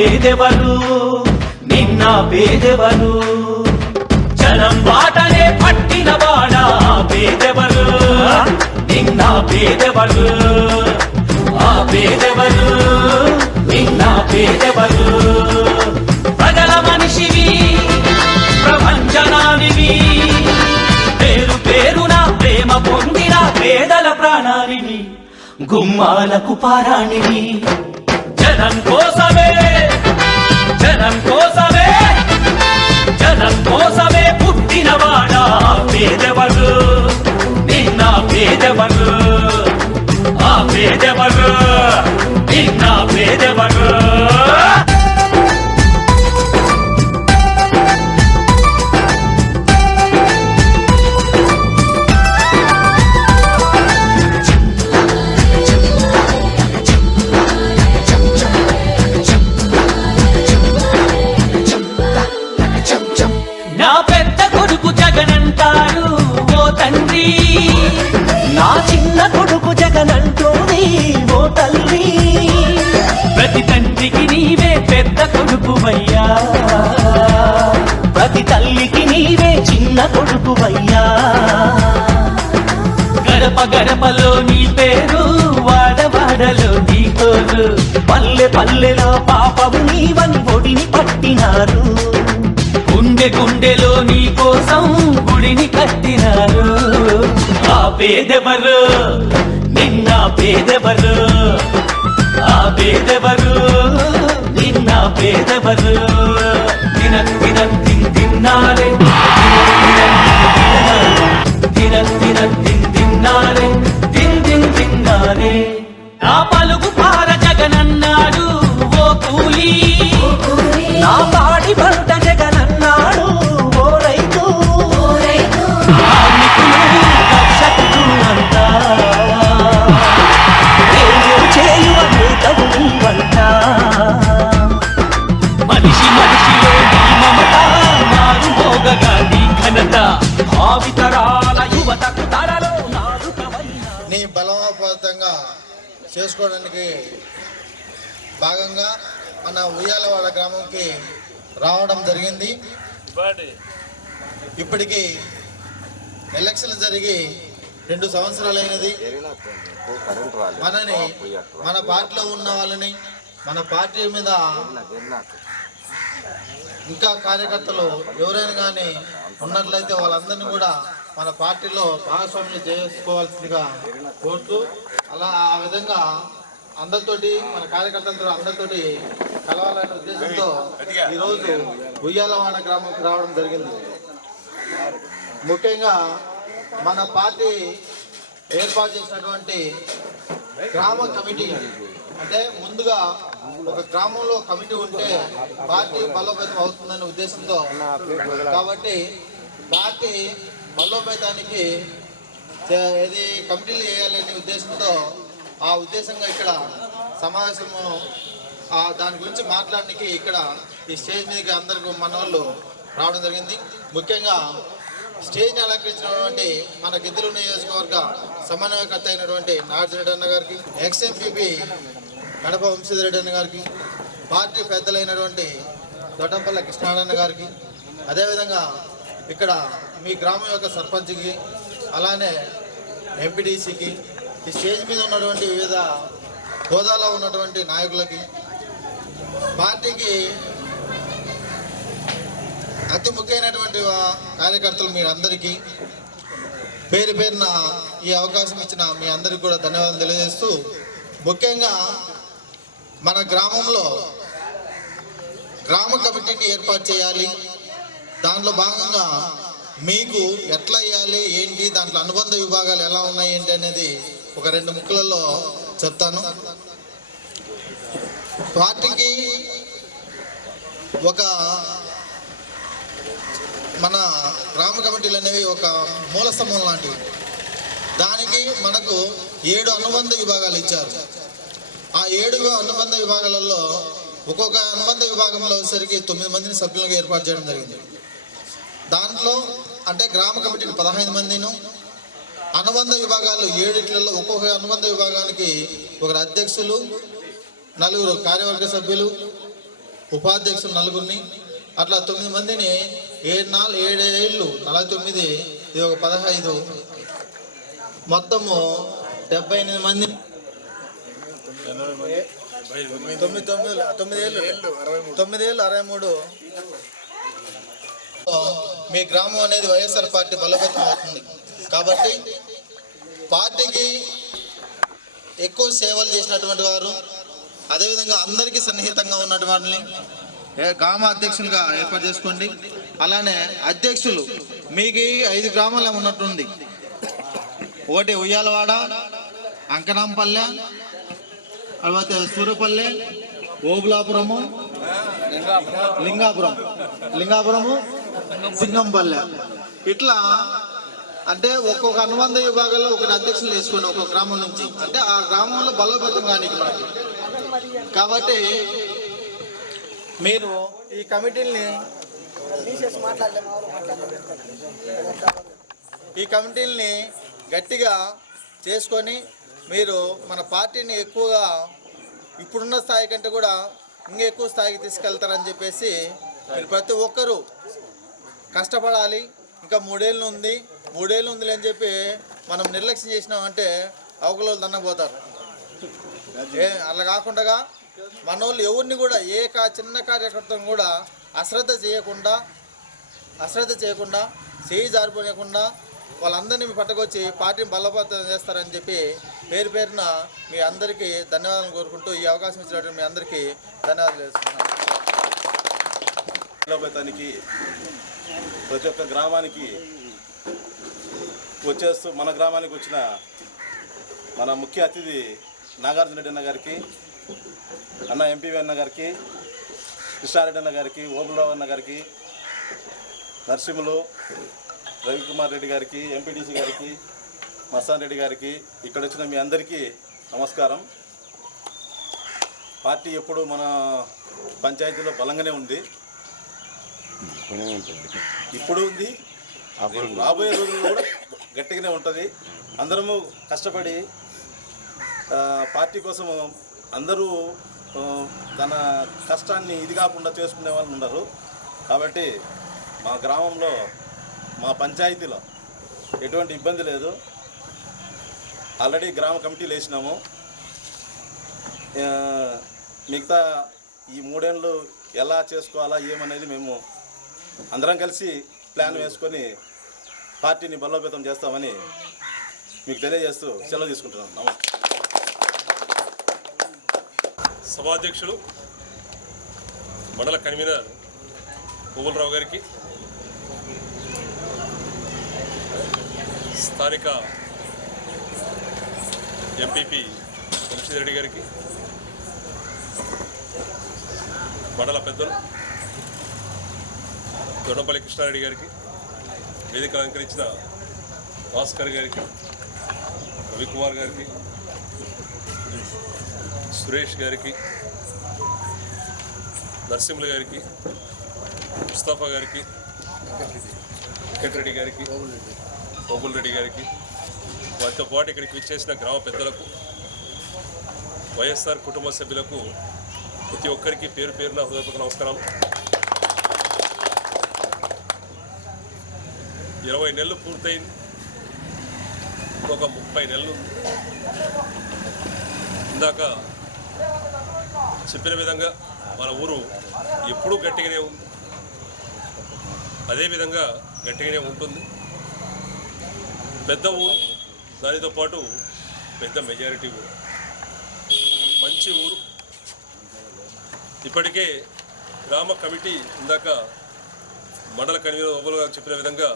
పేదెవరు నిన్న పేదెవరు జనం బాటనే పట్టినవాడా పేదెవరు నిన్న పేదెవరు ఆ పేదెవరు నిన్న పేదెవరు ప్రజల మనిషివి ప్రపంచనానివి పేరు పేరున ప్రేమ పొందిన పేదల ప్రాణానివి గుమ్మాలకు పారాణివి జనం కోసమే జనం కోసమే జనం కోసమే పుట్టినవాడా పేదెవరు నిన్న పేదెవరు ఆ పేదెవరు నిన్న పేదెవరు నా పెద్ద కొడుకు జగనంటాడు ఓ తండ్రి నా చిన్న కొడుకు జగనంటోని ఓ తల్లి ప్రతి తండ్రికి నీవే పెద్ద కొడుకువయ్యా ప్రతి తల్లికి నీవే చిన్న కొడుకువయ్యా గడప గడపలో నీ పేరు వాడవాడలో నీ కోరు పల్లె పల్లెలో పాపము నీవని ఒడిని పట్టినారు గుండె గుండెలో నీ కోసం గుడిని కట్టినారు ఆ పేదెవరు నిన్న పేదెవరు ఆ పేదెవరు నిన్న పేదెవరు తిన్నారే తిన్నారే తిన్నారే నా పలుగు పార జగనన్నాడు ఓ కూలి నా పాడి పంట జగనన్నాడు ఓ రైతు రక్షకుడు అంతా చేయువంట మనిషి మనిషిలో నీ మమత మారు మోగగా నీ ఘనత భావితరాల యువతకు తరలో నీ బలవంతంగా చేసుకోవడానికి భాగంగా మన ఉయ్యాలవాడ గ్రామంకి రావడం జరిగింది. ఇప్పటికి ఎలక్షన్ జరిగి 2 సంవత్సరాలైనది. మన పార్టీలో ఉన్న వాళ్ళని మన పార్టీ మీద ఇంకా కార్యకర్తలు ఎవరైనా కానీ ఉన్నట్లయితే వాళ్ళందరినీ కూడా మన పార్టీలో భాగస్వామ్యం చేసుకోవాల్సిందిగా కోరుతూ ఆ విధంగా అందరితోటి మన కార్యకర్తలతో అందరితోటి కలవాలనే ఉద్దేశంతో ఈరోజు ఉయ్యాలవాడ గ్రామంకి రావడం జరిగింది. ముఖ్యంగా మన పార్టీ ఏర్పాటు చేసినటువంటి గ్రామ కమిటీ అంటే ముందుగా ఒక గ్రామంలో కమిటీ ఉంటే పార్టీ బలోపేతం అవుతుందనే ఉద్దేశంతో కాబట్టి పార్టీ బలోపేతానికి ఏది కమిటీలు వేయాలనే ఉద్దేశంతో ఆ ఉద్దేశంగా ఇక్కడ సమావేశము దాని గురించి మాట్లాడడానికి ఇక్కడ ఈ స్టేజ్ మీదకి అందరికీ మన వాళ్ళు రావడం జరిగింది. ముఖ్యంగా స్టేజ్ని అలంకరించినటువంటి మన గిద్దలూరు నియోజకవర్గ సమన్వయకర్త అయినటువంటి నాగార్జున అన్న గారికి, ఎక్స్ఎంపీపీ కడప వంశీధరెడ్డి అన్న గారికి, పార్టీ పెద్దలైనటువంటి దొడ్డంపల్లి కృష్ణారాయణ గారికి, అదేవిధంగా ఇక్కడ మీ గ్రామం యొక్క సర్పంచ్కి, అలానే ఎంపీటీసీకి, ఈ స్టేజ్ మీద ఉన్నటువంటి వివిధ హోదాలో ఉన్నటువంటి నాయకులకి, పార్టీకి అతి ముఖ్యమైనటువంటి కార్యకర్తలు మీరందరికీ పేరు పేరున ఈ అవకాశం ఇచ్చిన మీ అందరికీ కూడా ధన్యవాదాలు తెలియజేస్తూ, ముఖ్యంగా మన గ్రామంలో గ్రామ కమిటీని ఏర్పాటు చేయాలి. దాంట్లో భాగంగా మీకు ఎట్లా ఇవ్వాలి ఏంటి, దాంట్లో అనుబంధ విభాగాలు ఎలా ఉన్నాయి ఏంటి అనేది ఒక 2 ముక్కలలో చెప్తాను. పార్టీకి ఒక మన గ్రామ కమిటీలు అనేవి ఒక మూల స్తంభం లాంటివి. దానికి మనకు 7 అనుబంధ విభాగాలు ఇచ్చారు. ఆ 7 అనుబంధ విభాగాలలో ఒక్కొక్క అనుబంధ విభాగంలో వచ్చేసరికి 9 మందిని సభ్యులుగా ఏర్పాటు చేయడం జరిగింది. దాంట్లో అంటే గ్రామ కమిటీలు 15 మందిను, అనుబంధ విభాగాలు 7 ఒక్కొక్క అనుబంధ విభాగానికి 1 అధ్యక్షులు, 4 కార్యవర్గ సభ్యులు, ఉపాధ్యక్షులు 4 అట్లా 9 మందిని 7 ఏళ్ళు 49 ఇది ఒక 15 మొత్తము 78 మందిని 9 ఏళ్ళు 63 మీ గ్రామం అనేది వైఎస్ఆర్ పార్టీ బలోపేతం అవుతుంది. కాబట్టి పార్టీకి ఎక్కువ సేవలు చేసినటువంటి వారు, అదేవిధంగా అందరికీ సన్నిహితంగా ఉన్నటువంటి గ్రామ అధ్యక్షులుగా ఏర్పాటు చేసుకోండి. అలానే అధ్యక్షులు మీకు 5 గ్రామాలు ఉన్నట్టుంది. ఒకటి ఉయ్యాలవాడ, అంకనాంపల్లె, తర్వాత సూర్యపల్లె, ఓబులాపురము, లింగాపురము, సింగంపల్లె. ఇట్లా అంటే ఒక్కొక్క అనుబంధ విభాగాల్లో ఒకటి అధ్యక్షులు వేసుకోండి ఒక్కొక్క గ్రామం నుంచి. అంటే ఆ గ్రామంలో బలోపేతం కానీ మనకి. కాబట్టి మీరు ఈ కమిటీల్ని గట్టిగా చేసుకొని మీరు మన పార్టీని ఎక్కువగా ఇప్పుడున్న స్థాయి కంటే కూడా ఇంకా ఎక్కువ స్థాయికి తీసుకెళ్తారని చెప్పేసి మీరు ప్రతి ఒక్కరూ కష్టపడాలి. ఇంకా 3 ఏళ్ళు ఉంది అని చెప్పి మనం నిర్లక్ష్యం చేసినామంటే అవకలో దన్నపోతారు. అలా కాకుండా మనోళ్ళు ఎవరిని కూడా చిన్న కార్యకర్తను కూడా అశ్రద్ధ చేయకుండా చేయి జారిపోయకుండా వాళ్ళందరినీ మీ పట్టుకొచ్చి పార్టీని బలోపేతం చేస్తారని చెప్పి పేరున మీ అందరికీ ధన్యవాదాలు కోరుకుంటూ ఈ అవకాశం ఇచ్చినట్టు మీ అందరికీ ధన్యవాదాలు తెలుస్తున్నాను. బలోపేతానికి ప్రతి ఒక్క గ్రామానికి మన గ్రామానికి వచ్చిన మన ముఖ్య అతిథి నాగార్జున రెడ్డి అన్న గారికి, అన్న ఎంపీవి అన్న గారికి, కృష్ణారెడ్డి అన్న గారికి, ఓబులరావు అన్న గారికి, నరసింహులు రవికుమార్ రెడ్డి గారికి, ఎంపీటీసీ గారికి, మస్తాన్ రెడ్డి గారికి, ఇక్కడ వచ్చిన మీ అందరికీ నమస్కారం. పార్టీ ఎప్పుడు మన పంచాయతీలో బలంగానే ఉంది, ఇప్పుడు ఉంది, రాబోయే రోజుల్లో కూడా గట్టిగానే ఉంటుంది. అందరము కష్టపడి పార్టీ కోసం అందరూ తన కష్టాన్ని ఇది కాకుండా చేసుకునే వాళ్ళు ఉన్నారు. కాబట్టి మా గ్రామంలో మా పంచాయతీలో ఎటువంటి ఇబ్బంది లేదు. ఆల్రెడీ గ్రామ కమిటీలు వేసినాము. మిగతా ఈ 3 ఏళ్ళు ఎలా చేసుకోవాలా ఏమనేది మేము అందరం కలిసి ప్లాన్ వేసుకొని పార్టీని బలోపేతం చేస్తామని మీకు తెలియజేస్తూ సెలవు తీసుకుంటున్నాం. నమస్తే. సభాధ్యక్షుడు మండల కన్వీనర్ ఓబులరావు గారికి, స్థానిక ఎంపీపీ రెడ్డి గారికి, మండల పెద్దలు దొండపల్లి కృష్ణారెడ్డి గారికి, వేదిక అలంకరించిన భాస్కర్ గారికి, రవికుమార్ గారికి, సురేష్ గారికి, నరసింహులు గారికి, ముస్తఫా గారికి, వెంకటరెడ్డి గారికి, ఓబుల్ రెడ్డి గారికి, వారితో పాటు ఇక్కడికి విచ్చేసిన గ్రామ పెద్దలకు, వైఎస్ఆర్ కుటుంబ సభ్యులకు ప్రతి ఒక్కరికి పేరున హృదయపూర్వక నమస్కారాలు. 20 నెలలు పూర్తయింది, ఇంకొక 30 నెలలు. ఇందాక చెప్పిన విధంగా మన ఊరు ఎప్పుడూ గట్టిగానే ఉంది, అదేవిధంగా గట్టిగానే ఉంటుంది. పెద్ద ఊరు, దానితో పాటు పెద్ద మెజారిటీ ఊరు, మంచి ఊరు. ఇప్పటికే గ్రామ కమిటీ, ఇందాక మండల కన్వీనర్ ఓబుల్ గారు చెప్పిన విధంగా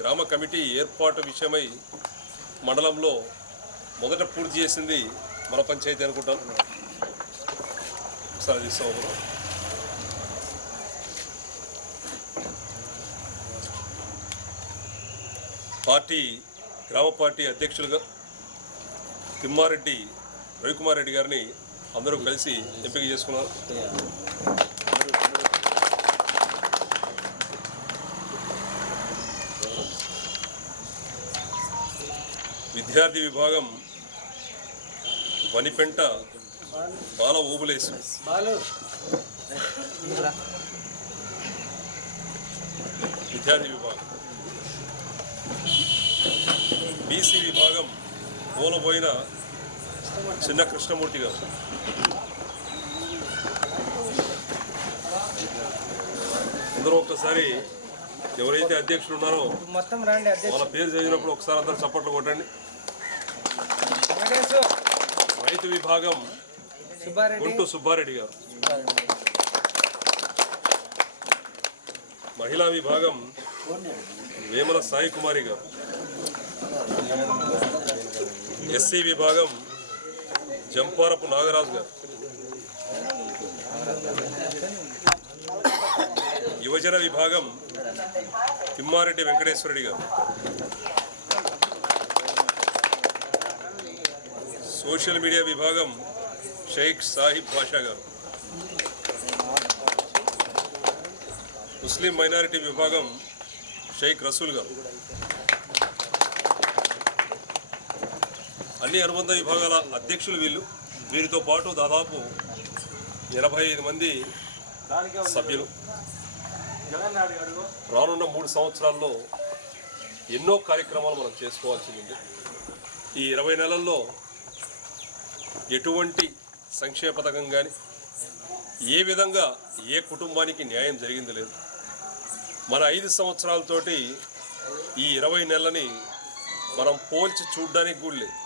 గ్రామ కమిటీ ఏర్పాటు విషయమై మండలంలో మొదట పూర్తి చేసింది మన పంచాయతీ అనుకుంటాను. ఒకసారి తీస్తాం. గ్రామ పార్టీ అధ్యక్షులుగా తిమ్మారెడ్డి రవికుమార్ రెడ్డి గారిని అందరూ కలిసి ఎంపిక చేసుకున్నారు. విద్యార్థి విభాగం వనిపెంట బాల ఓబులేసు, విద్యార్థి విభాగం, బీసీ విభాగం మూలబోయిన చిన్న కృష్ణమూర్తి గారు. అందరూ ఒక్కసారి ఎవరైతే అధ్యక్షులు ఉన్నారో వాళ్ళ పేరు చదివినప్పుడు ఒకసారి అందరూ చప్పట్లు కొట్టండి. రైతు విభాగం గుంటూ సుబ్బారెడ్డి గారు. మహిళా విభాగం వేమల సాయి కుమారి గారు. ఎస్సీ విభాగం జంపారపు నాగరాజు గారు. యువజన విభాగం తిమ్మారెడ్డి వెంకటేశ్వరరెడ్డి గారు. సోషల్ మీడియా విభాగం షేక్ సాహిబ్ బాషా గారు. ముస్లిం మైనారిటీ విభాగం షేక్ రసూల్ గారు. అన్ని అనుబంధ విభాగాల అధ్యక్షులు వీళ్ళు. వీరితో పాటు దాదాపు 85 మంది సభ్యులు. రానున్న 3 సంవత్సరాల్లో ఎన్నో కార్యక్రమాలు మనం చేసుకోవాల్సి ఉంది. ఈ 20 నెలల్లో ఎటువంటి సంక్షేమ పథకం కానీ ఏ విధంగా ఏ కుటుంబానికి న్యాయం జరిగింది లేదు. మన 5 సంవత్సరాలతోటి ఈ 20 నెలలని మనం పోల్చి చూడడానికి కూడా లేదు.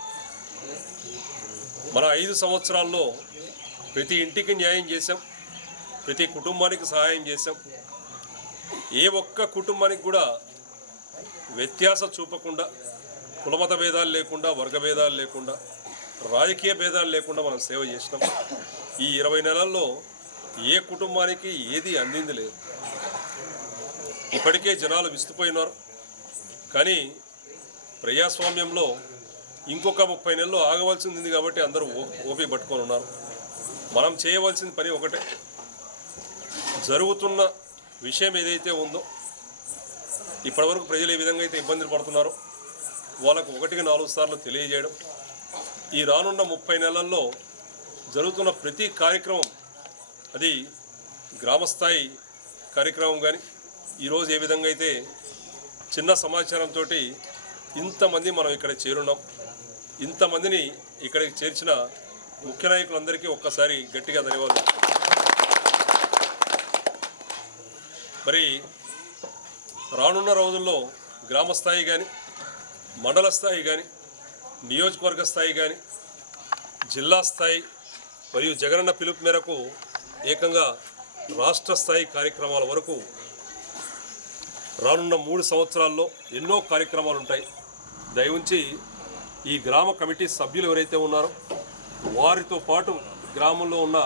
మన 5 సంవత్సరాల్లో ప్రతి ఇంటికి న్యాయం చేశాం, ప్రతి కుటుంబానికి సహాయం చేశాం. ఏ ఒక్క కుటుంబానికి కూడా వ్యత్యాస చూపకుండా, కులమత భేదాలు లేకుండా, వర్గ భేదాలు లేకుండా, రాజకీయ భేదాలు లేకుండా మనం సేవ చేసినాం. ఈ 20 నెలల్లో ఏ కుటుంబానికి ఏది అందింది లేదు. ఇప్పటికే జనాలు విస్తుపోయినారు. కానీ ప్రజాస్వామ్యంలో ఇంకొక 30 నెలలు ఆగవలసింది కాబట్టి అందరూ ఓపిక పట్టుకొని ఉన్నారు. మనం చేయవలసిన పని ఒకటే, జరుగుతున్న విషయం ఏదైతే ఉందో, ఇప్పటివరకు ప్రజలు ఏ విధంగా అయితే ఇబ్బందులు పడుతున్నారో వాళ్ళకు 1కి 4 సార్లు తెలియజేయడం. ఈ రానున్న 30 నెలల్లో జరుగుతున్న ప్రతి కార్యక్రమం, అది గ్రామస్థాయి కార్యక్రమం కానీ, ఈరోజు ఏ విధంగా అయితే చిన్న సమాచారంతో ఇంతమంది మనం ఇక్కడ చేరున్నాం. ఇంతమందిని ఇక్కడికి చేర్చిన ముఖ్య నాయకులందరికీ ఒక్కసారి గట్టిగా ధన్యవాదాలు. మరి రానున్న రోజుల్లో గ్రామ స్థాయి కానీ, మండల స్థాయి కానీ, నియోజకవర్గ స్థాయి కానీ, జిల్లా స్థాయి మరియు జగనన్న పిలుపు మేరకు ఏకంగా రాష్ట్ర స్థాయి కార్యక్రమాల వరకు రానున్న 3 సంవత్సరాల్లో ఎన్నో కార్యక్రమాలు ఉంటాయి. దయవుంచి ఈ గ్రామ కమిటీ సభ్యులు ఎవరైతే ఉన్నారో వారితో పాటు గ్రామంలో ఉన్న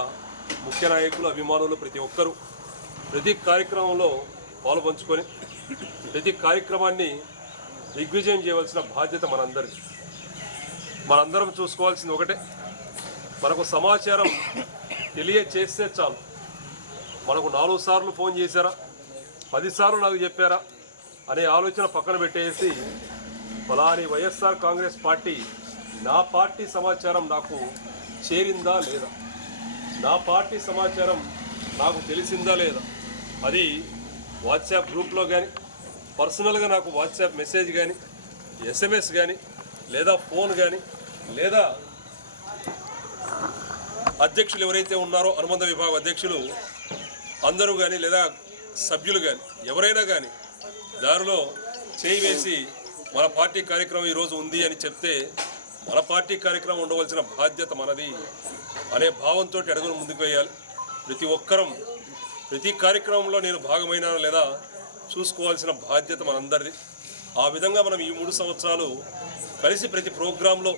ముఖ్య నాయకులు, అభిమానులు ప్రతి ఒక్కరూ ప్రతి కార్యక్రమంలో పాలుపంచుకొని ప్రతి కార్యక్రమాన్ని దిగ్విజయం చేయవలసిన బాధ్యత మనందరిది. మనందరం చూసుకోవాల్సింది ఒకటే, మనకు సమాచారం తెలియచేస్తే చాలు. మనకు 4 సార్లు ఫోన్ చేశారా, 10 సార్లు నాకు చెప్పారా అనే ఆలోచన పక్కన పెట్టేసి, ఫలాని వైఎస్ఆర్ కాంగ్రెస్ పార్టీ, నా పార్టీ సమాచారం నాకు చేరిందా లేదా, నా పార్టీ సమాచారం నాకు తెలిసిందా లేదా, అది వాట్సాప్ గ్రూప్లో కానీ, పర్సనల్గా నాకు వాట్సాప్ మెసేజ్ కానీ, ఎస్ఎంఎస్ కానీ, లేదా ఫోన్ కానీ, లేదా అధ్యక్షులు ఎవరైతే ఉన్నారో అనుబంధ విభాగ అధ్యక్షులు అందరూ కానీ, లేదా సభ్యులు కానీ, ఎవరైనా కానీ దారిలో చేయి వేసి మన పార్టీ కార్యక్రమం ఈరోజు ఉంది అని చెప్తే, మన పార్టీ కార్యక్రమం ఉండవలసిన బాధ్యత మనది అనే భావంతో అడుగును ముందుకు వేయాలి. ప్రతి ఒక్కరం ప్రతి కార్యక్రమంలో నేను భాగమైనా లేదా చూసుకోవాల్సిన బాధ్యత మనందరిది. ఆ విధంగా మనం ఈ 3 సంవత్సరాలు కలిసి ప్రతి ప్రోగ్రాంలో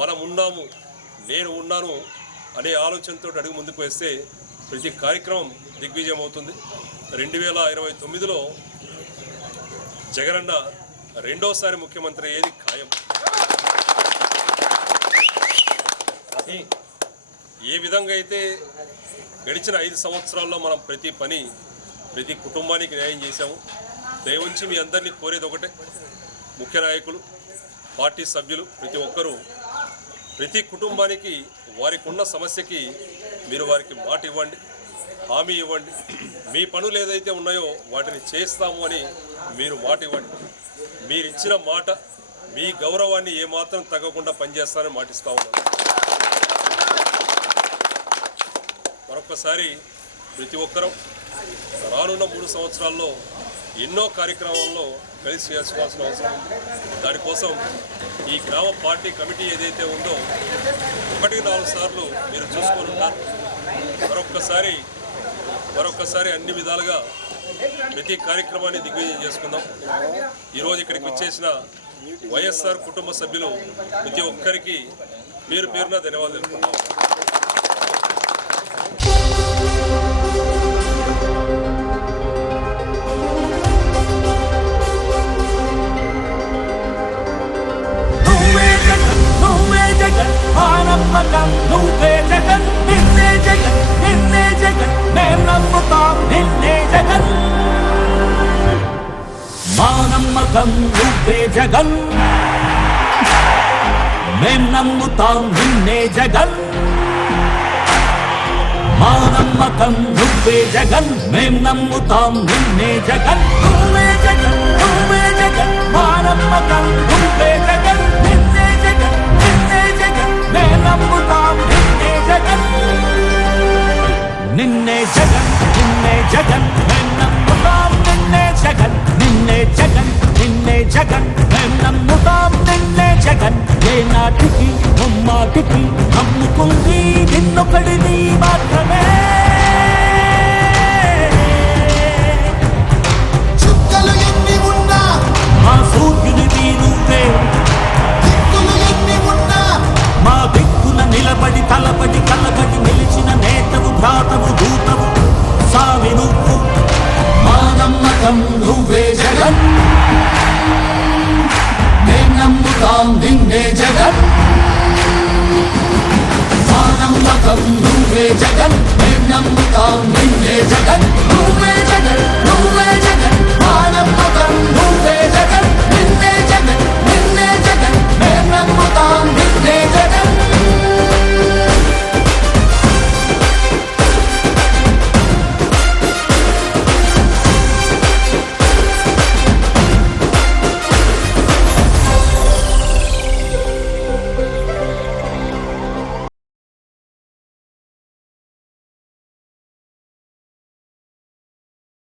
మనం ఉన్నాము, నేను ఉన్నాను అనే ఆలోచనతో అడుగు ముందుకు వేస్తే ప్రతి కార్యక్రమం దిగ్విజయం అవుతుంది. 2029లో జగనన్న రెండోసారి ముఖ్యమంత్రి అయ్యేది ఖాయం. ఏ విధంగా అయితే గడిచిన 5 సంవత్సరాల్లో మనం ప్రతి పని, ప్రతి కుటుంబానికి న్యాయం చేశాము. దయవుంచి మీ అందరినీ కోరేది ఒకటే, ముఖ్య నాయకులు, పార్టీ సభ్యులు ప్రతి ఒక్కరూ ప్రతి కుటుంబానికి వారికి ఉన్న సమస్యకి మీరు వారికి మాట ఇవ్వండి. హామీ ఇవ్వండి. మీ పనులు ఏదైతే ఉన్నాయో వాటిని చేస్తాము అని మీరు మాట ఇవ్వండి. మీరు ఇచ్చిన మాట, మీ గౌరవాన్ని ఏమాత్రం తగ్గకుండా పనిచేస్తానని మాటిస్తా ఉన్నాను. మరొక్కసారి ప్రతి ఒక్కరూ రానున్న 3 సంవత్సరాల్లో ఎన్నో కార్యక్రమాల్లో కలిసి చేసుకోవాల్సిన అవసరం ఉంది. దానికోసం ఈ గ్రామ పార్టీ కమిటీ ఏదైతే ఉందో 1-4 సార్లు మీరు చూసుకొని ఉంటారు. మరొక్కసారి అన్ని విధాలుగా ప్రతి కార్యక్రమాన్ని దిగ్విజయం చేసుకుందాం. ఈరోజు ఇక్కడికి వచ్చేసిన వైఎస్ఆర్ కుటుంబ సభ్యులు ప్రతి ఒక్కరికి పేరు పేరున ధన్యవాదాలు తెలుపుతున్నాం. నువ్వే జగన్, నిన్నే జగన్, నిన్నే జగన్, మేం నమ్ముతాం నిన్నే జగన్. మా నమ్మకం నువ్వే జగన్, మేం నమ్ముతాం నిన్నే జగన్. మా నమ్మకం నువ్వే జగన్, మేం నమ్ముతాం నిన్నే జగన్. నువ్వే జగన్, నువ్వే జగన్, మా నమ్మకం నువ్వే జగన్, నిన్నే జగన్, నిన్నే జగన్, మేం నమ్ముతాం నిన్నే జగన్. నిన్నే జగన్, నిన్నే జగన్, మేం నమ్ముతాం నిన్నే జగన్, నిన్నే జగన్, నిన్నే జగన్, మేం నమ్ముతాం నిన్నే జగన్. ఏ నాటికి ముమ్మాటికి నమ్ముకుంది నిన్నొకడిని మాత్రమే. చుక్కలు ఎన్ని ఉన్నా మా సూర్యునివి నువ్వే, దిక్కులు ఎన్ని ఉన్నా మా దిక్కున నిలబడి తలబడి కలబడి నిలిచిన నేతవు, భ్రాతవు, దూతవు, సావి నువ్వు. మా నమ్మకం నువ్వే జగన్, మేం నమ్ముతాం నిన్నే జగన్. మా నమ్మకం నువ్వే జగన్, మేం నమ్ముతాం